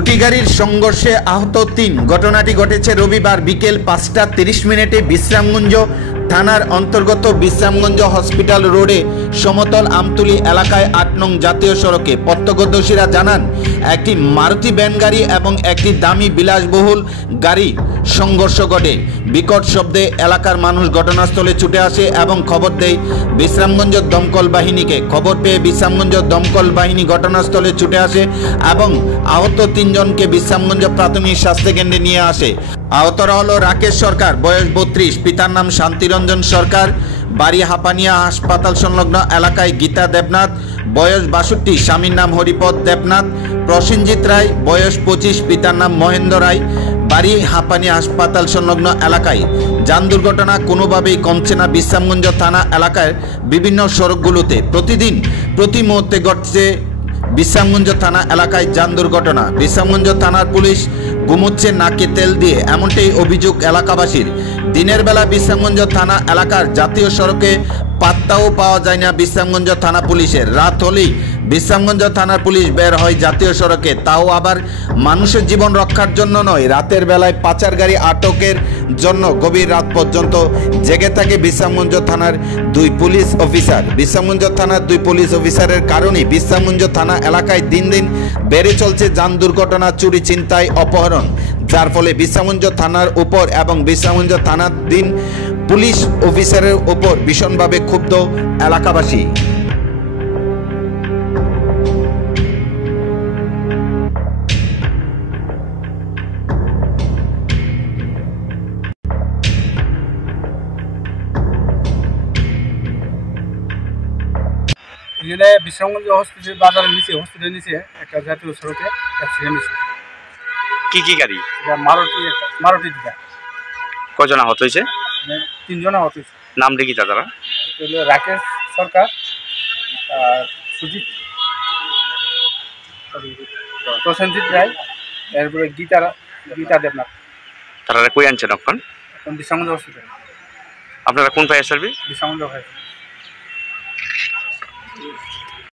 দুটি গাড়ির সংঘর্ষে আহত ৩। ঘটনাটি ঘটেছে রবিবার বিকেল ৫টা ৩০ মিনিটে বিশ্রামগঞ্জ থানার অন্তর্গত বিশ্রামগঞ্জ হসপিটাল রোডে সমতল আমতুলি এলাকায় ৮ নং জাতীয় সড়কে। প্রত্যক্ষদর্শীরা জানান, একটি মারুতি ভ্যান গাড়ি এবং একটি দামি বিলাসবহুল গাড়ি সংঘর্ষ ঘটে। বিকট শব্দে এলাকার মানুষ ঘটনাস্থলে ছুটে আসে এবং খবর দেয় বিশ্রামগঞ্জ দমকল বাহিনীকে। খবর পেয়ে বিশ্রামগঞ্জ দমকল বাহিনী ঘটনাস্থলে ছুটে আসে এবং আহত ৩ জনকে বিশ্রামগঞ্জ প্রাথমিক স্বাস্থ্যকেন্দ্রে নিয়ে আসে। আহতরা হলো রাকেশ সরকার, বয়স ৩২, পিতার নাম শান্তিরঞ্জন সরকার, বাড়ি হাপানিয়া হাসপাতাল সংলগ্ন এলাকায়; গীতা দেবনাথ, বয়স ৬২, স্বামীর নাম হরিপদ দেবনাথ; প্রসেনজিৎ রায়, বয়স ২৫, পিতার নাম মহেন্দ্র রায়, বাড়ি হাপানিয়া হাসপাতাল সংলগ্ন এলাকায়। যান দুর্ঘটনা কোনোভাবেই কমছে না বিশ্রামগঞ্জ থানা এলাকার বিভিন্ন সড়কগুলোতে। প্রতিদিন প্রতি মুহূর্তে ঘটছে বিশ্রামগঞ্জ থানা এলাকায় যান দুর্ঘটনা। বিশ্রামগঞ্জ থানার পুলিশ ঘুমোচ্ছে নাকে তেল দিয়ে, এমনটাই অভিযোগ এলাকাবাসীর। দিনের বেলা বিশ্রামগঞ্জ থানা এলাকার জাতীয় সড়কে পাত্তাও পাওয়া যায় না বিশ্রামগঞ্জ থানা পুলিশের। রাত হলেই বিশ্রামগঞ্জ থানার পুলিশ বের হয় জাতীয় সড়কে, তাও আবার মানুষের জীবন রক্ষার জন্য নয়, রাতের বেলায় পাচার গাড়ি আটকের জন্য গভীর রাত পর্যন্ত জেগে থাকে বিশ্রামগঞ্জ থানার 2 পুলিশ অফিসার। বিশ্রামগঞ্জ থানার 2 পুলিশ অফিসারের কারণে বিশ্রামগঞ্জ থানা এলাকায় দিন দিন বেড়ে চলছে যান দুর্ঘটনা, চুরি, ছিনতাই, অপহরণ, যার ফলে বিশ্রামগঞ্জ থানার উপর এবং বিশ্রামগঞ্জ থানার দিন পুলিশ অফিসারের উপর ভীষণভাবে ক্ষুব্ধ এলাকাবাসী। এখানে বিশ্রামগঞ্জ হসপিটাল বাজারের নিচে, হসপিটালের নিচে একটা জাতীয় সড়কে অ্যাক্সিডেন্ট হয়েছে। কি গাড়ি? এটা মারুতি দিদা। কজন আহত হয়েছে? 3 জন আহত হয়েছে। নাম দেখি তারা? রাকেশ সরকার, সুজিত, প্রসেনজিৎ রায়, এরপরে গীতা দেবনাথ। তারা কই আনছেন এখন? বিশ্রামগঞ্জ হসপিটাল। আপনারা কোন ফায়ার সার্ভিস? বিশ্রামগঞ্জ ফায়ার।